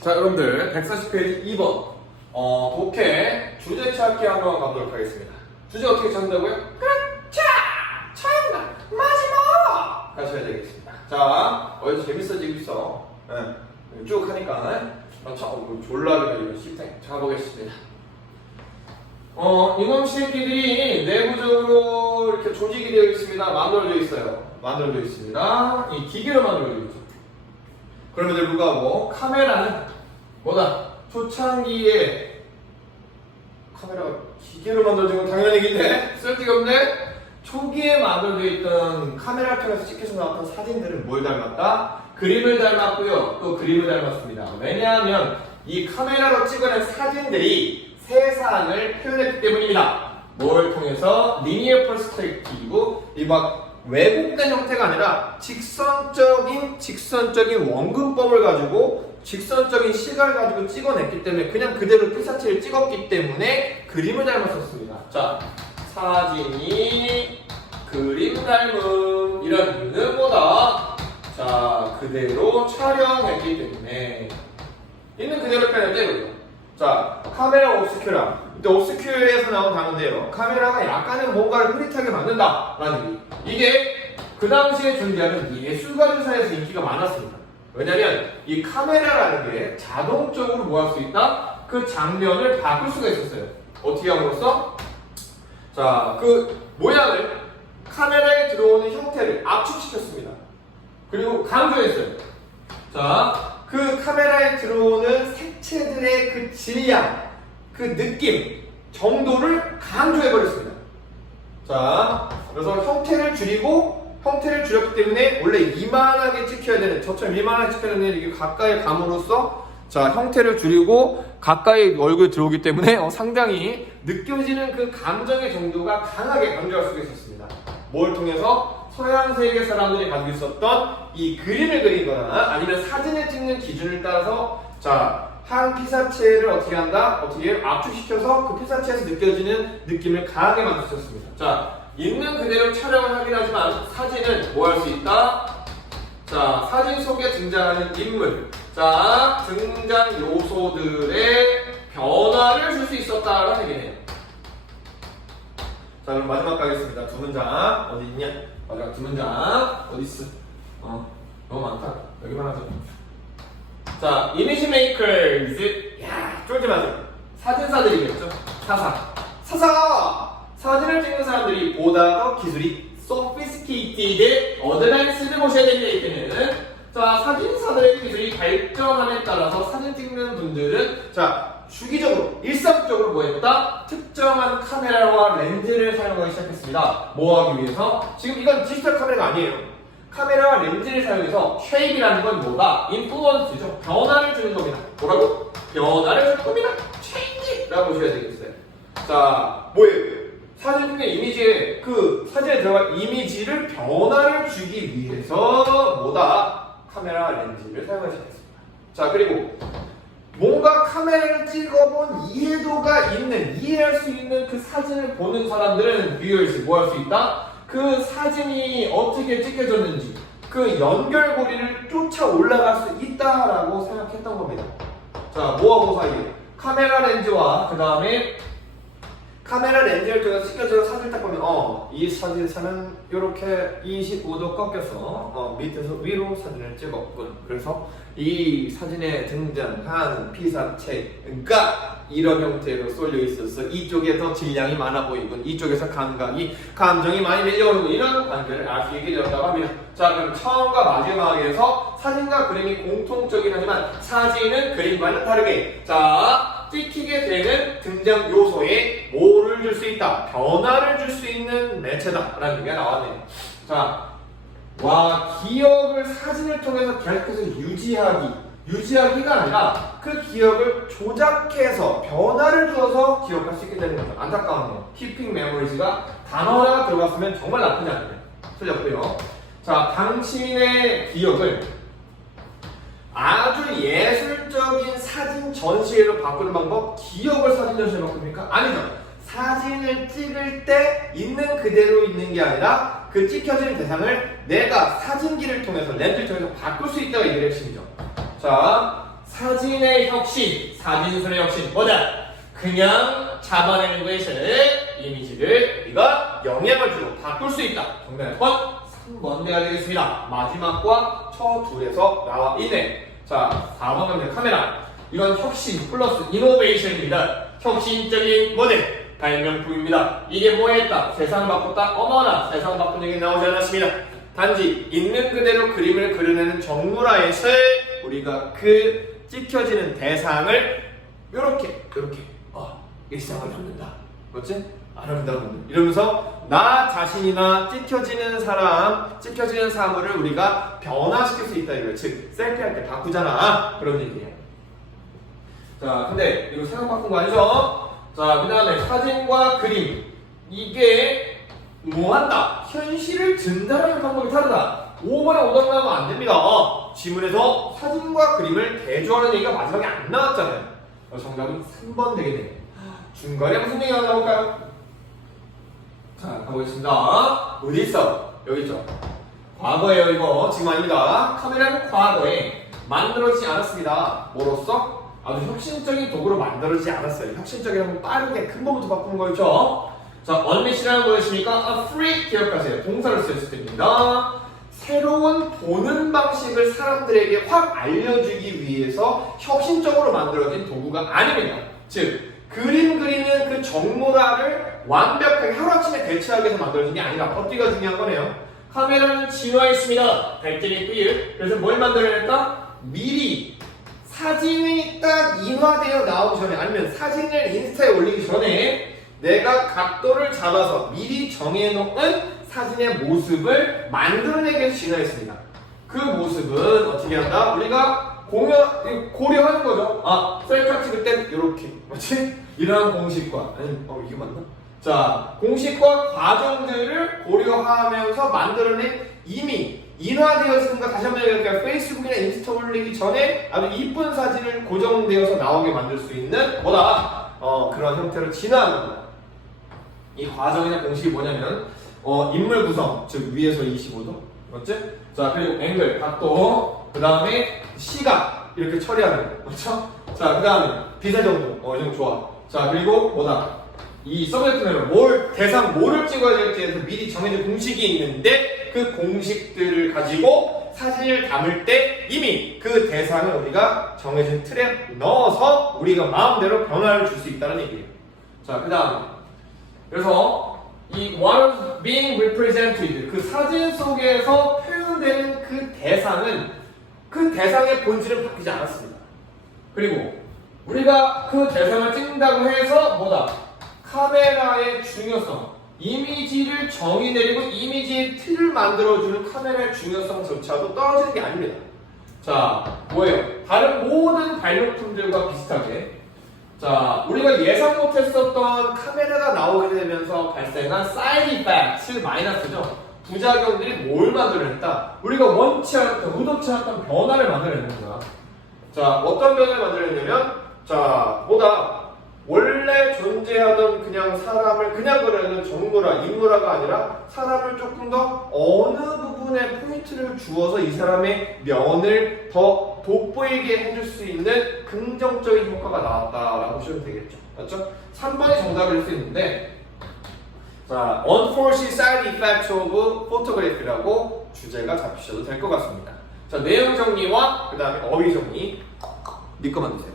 자, 여러분들 140페이지 2번 어, 독해 주제 찾기 한번 가보도록 하겠습니다. 주제 어떻게 찾는다고요? 그렇죠! 정말 마지막! 하셔야 되겠습니다. 자, 어디서 재밌어지고 있어. 네. 쭉 하니까 아, 참, 어, 졸라게 이거 쉽네. 자, 보겠습니다. 어, 이놈새끼들이 내부적으로 이렇게 조직이 되어 있습니다. 만들어져 있어요. 만들어져 있습니다. 이 기계로 만들어져 있죠. 그럼에도 불구하고 카메라는 뭐다? 초창기에 카메라가 기계로 만들어진 건 당연한 얘기인데 쓸데가 없네? 초기에 만들어져 있던 카메라를 통해서 찍혀서 나왔던 사진들은 뭘 닮았다? 그림을 닮았고요. 또 그림을 닮았습니다. 왜냐하면 이 카메라로 찍어낸 사진들이 세상을 표현했기 때문입니다. 뭘 통해서 리니어 퍼스펙티브 이막 왜곡된 형태가 아니라 직선적인 직선적인 원근법을 가지고 직선적인 시각을 가지고 찍어냈기 때문에 그냥 그대로 피사체를 찍었기 때문에 그림을 닮았었습니다. 자, 사진이 그림 닮은 이런 뭐다? 자, 그대로 촬영했기 때문에 있는 그대로 표현했대 그죠? 자, 카메라 옵스큐라. 이때 옵스큐에서 나온 단어인데요. 카메라가 약간은 뭔가를 흐릿하게 만든다라는. 이게 그 당시에 존재하는 예술가들 사이에서 인기가 많았습니다. 왜냐면 이 카메라라는 게 자동적으로 뭐 할 수 있다? 그 장면을 바꿀 수가 있었어요. 어떻게 함으로써? 자, 그 모양을 카메라에 들어오는 형태를 압축시켰습니다. 그리고 강조했어요. 자, 그 카메라에 들어오는 색채들의 그 질량, 그 느낌, 정도를 강조해버렸습니다. 자, 그래서 형태를 줄이고, 형태를 줄였기 때문에 원래 이만하게 찍혀야 되는, 저처럼 이만하게 찍혀야 되는 이게 가까이 감으로써 자, 형태를 줄이고 가까이 얼굴에 들어오기 때문에 어, 상당히 느껴지는 그 감정의 정도가 강하게 강조할 수가 있었습니다. 뭘 통해서 서양 세계 사람들이 가지고 있었던 이 그림을 그리거나 아니면 사진을 찍는 기준을 따라서 자, 한 피사체를 어떻게 한다? 어떻게 압축시켜서 그 피사체에서 느껴지는 느낌을 강하게 만들었습니다. 자, 있는 그대로 촬영을 하긴 하지만 사진은 뭐 할 수 있다? 자, 사진 속에 등장하는 인물. 자, 등장 요소들의 변화를 줄 수 있었다라는 얘기네요. 자, 그럼 마지막 가겠습니다. 두 문장. 어디 있냐? 마지막 두 문장. 어디 있어? 어, 너무 많다. 여기만 하자. 자, 이미지 메이커즈. 야, 쫄지 마세요. 사진사들이겠죠? 사사. 사사! 사진을 찍는 사람들이 보다 더 기술이 sophisticated, advanced 보셔야 됩니다. 이때는. 자, 사진사들의 기술이 발전함에 따라서 사진 찍는 분들은 자, 주기적으로, 일상적으로 뭐 했다? 특정한 카메라와 렌즈를 사용하기 시작했습니다. 뭐 하기 위해서? 지금 이건 디지털 카메라가 아니에요. 카메라와 렌즈를 사용해서 쉐입이라는 건 뭐다? 인플루언스죠. 변화를 주는 겁니다. 뭐라고? 변화를 줄 겁니다. 체인지라고 보셔야 되겠어요. 자, 뭐예요? 사진 중에 이미지에 그 사진에 들어간 이미지를 변화를 주기 위해서 뭐다? 카메라 렌즈를 사용하시 겠습니다. 자, 그리고 뭔가 카메라를 찍어본 이해도가 있는, 이해할 수 있는 그 사진을 보는 사람들은 viewers 뭐할 수 있다? 그 사진이 어떻게 찍혀졌는지 그 연결고리를 쫓아 올라갈 수 있다라고 생각했던 겁니다. 자, 뭐하고 사이에? 카메라 렌즈와 그 다음에 카메라 렌즈를 통해서 찍혀져 사진 딱 보면 어, 이 사진사는 이렇게 25도 꺾여서 어, 밑에서 위로 사진을 찍었군. 그래서 이 사진에 등장한 피사체가 이런 형태로 쏠려 있어서 이쪽에 더 질량이 많아 보이군. 이쪽에서 감각이 감정이 많이 밀려오는 이런 관계를 알 수 있게 되었다고 합니다. 자, 그럼 처음과 마지막에서 사진과 그림이 공통적이긴 하지만 사진은 그림과는 다르게 자 찍히게 되는 등장 요소에 뭐를 줄 수 있다? 변화를 줄 수 있는 매체다 라는 얘기가 나왔네요. 자, 와 기억을 사진을 통해서 계속해서 유지하기, 유지하기가 아니라 그 기억을 조작해서 변화를 주어서 기억할 수 있게 되는 거죠. 안타까운데요. 키핑 메모리즈가 단어가 들어갔으면 정말 나쁘지 않네요. 틀렸고요. 자, 당신의 기억을 아주 예술적인 사진 전시회로 바꾸는 방법 기억을 사진 전시회로 바꿉니까? 아니죠. 사진을 찍을 때 있는 그대로 있는 게 아니라 그 찍혀진 대상을 내가 사진기를 통해서 렌즈를 통해서 바꿀 수 있다가 이게 핵심이죠. 자, 사진의 혁신, 사진술의 혁신 뭐다? 그냥 잡아내는 것을 이미지를 우리가 영향을 주고 바꿀 수 있다. 정답의 번 3번대가 되겠습니다. 마지막과 첫 둘에서 나와 있네. 자, 4번 갑니다. 카메라. 이건 혁신 플러스 이노베이션입니다. 혁신적인 모델. 발명품입니다. 이게 뭐 했다? 세상 바꿨다? 어머나! 세상 바꾼 얘기 나오지 않았습니다. 단지 있는 그대로 그림을 그려내는 정물화에서 우리가 그 찍혀지는 대상을 요렇게 요렇게 어, 일상을 담는다. 그렇지? 아름다운 이러면서 나 자신이나 찍혀지는 사람, 찍혀지는 사물을 우리가 변화시킬 수 있다 이거예요. 즉 셀피할 때 바꾸잖아. 그런 얘기예요. 자, 근데 이거 생각 바꾼 거 아니죠? 자, 그 다음에 사진과 그림. 이게 뭐한다? 현실을 전달하는 방법이 다르다. 5번에 오답 나오면 안 됩니다. 어, 지문에서 사진과 그림을 대조하는 얘기가 마지막에 안 나왔잖아요. 어, 정답은 3번 되겠네요. 중간에 무슨 얘기가 나올까요? 자, 가보겠습니다. 어디 있어? 여기 있죠. 과거예요, 이거. 지금 아닙니다. 카메라는 과거에 만들어지지 않았습니다. 뭐로써? 아주 혁신적인 도구로 만들어지지 않았어요. 혁신적이라면 빠르게 큰 범부터 바꾸는 거였죠. 자, 언미시라는 거였으니까 a free 기억하세요. 동사를 쓰였을 때입니다. 새로운 보는 방식을 사람들에게 확 알려주기 위해서 혁신적으로 만들어진 도구가 아닙니다. 즉, 그림 그리는 그 정모라를 완벽하게 하루아침에 대체하기 위해서 만들어진 게 아니라 어디가 중요한 거네요. 카메라는 진화했습니다. 발전이 뿌일. 그래서 뭘 만들어냈다? 미리 사진이 딱 인화되어 나오기 전에 아니면 사진을 인스타에 올리기 전에 내가 각도를 잡아서 미리 정해놓은 사진의 모습을 만들어내기 위해서 진화했습니다. 그 모습은 어떻게 한다? 우리가 공연 고려하는 거죠. 아 셀카 찍을 땐 이렇게 맞지? 이러한 공식과 아니 어 이게 맞나? 자 공식과 과정들을 고려하면서 만들어낸 이미 인화되었음과 다시 한번 얘기할게요. 페이스북이나 인스타 올리기 전에 아주 이쁜 사진을 고정되어서 나오게 만들 수 있는 뭐다? 어 그런 형태로 진화하는 겁니다. 이 과정이나 공식이 뭐냐면 어, 인물 구성 즉 위에서 25도 맞지? 자 그리고 앵글 각도 그 다음에 시각 이렇게 처리하는 거 그렇죠? 자 그 다음에 비세 정도 어 이정 좋아 자 그리고 뭐다 이 서브젝트 메모 뭘 대상 뭐를 찍어야 될지에서 미리 정해진 공식이 있는데 그 공식들을 가지고 사진을 담을 때 이미 그 대상을 우리가 정해진 틀에 넣어서 우리가 마음대로 변화를 줄 수 있다는 얘기예요 자 그 다음에 그래서 이 what being represented 그 사진 속에서 표현되는 그 대상은 그 대상의 본질은 바뀌지 않았습니다. 그리고 우리가 그 대상을 찍는다고 해서 뭐다? 카메라의 중요성, 이미지를 정의 내리고 이미지의 틀을 만들어주는 카메라의 중요성조차도 떨어지는 게 아닙니다. 자, 뭐예요? 다른 모든 발명품들과 비슷하게 자, 우리가 예상 못했었던 카메라가 나오게 되면서 발생한 사이드 이펙트, 마이너스죠. 부작용들이 뭘 만들어냈다? 우리가 원치 않았던, 의도치 않았던 변화를 만들어내는 거야. 자, 어떤 변화를 만들어냈냐면, 자, 보다 원래 존재하던 그냥 사람을 그냥 그려는 정무라, 인물화가 아니라 사람을 조금 더 어느 부분에 포인트를 주어서 이 사람의 면을 더 돋보이게 해줄 수 있는 긍정적인 효과가 나왔다라고 보시면 되겠죠. 맞죠? 3번이 정답일 수 있는데 자, unforeseen side effects of photography라고 주제가 잡히셔도 될 것 같습니다. 자, 내용 정리와 그 다음에 어휘 정리 믿고 만드세요.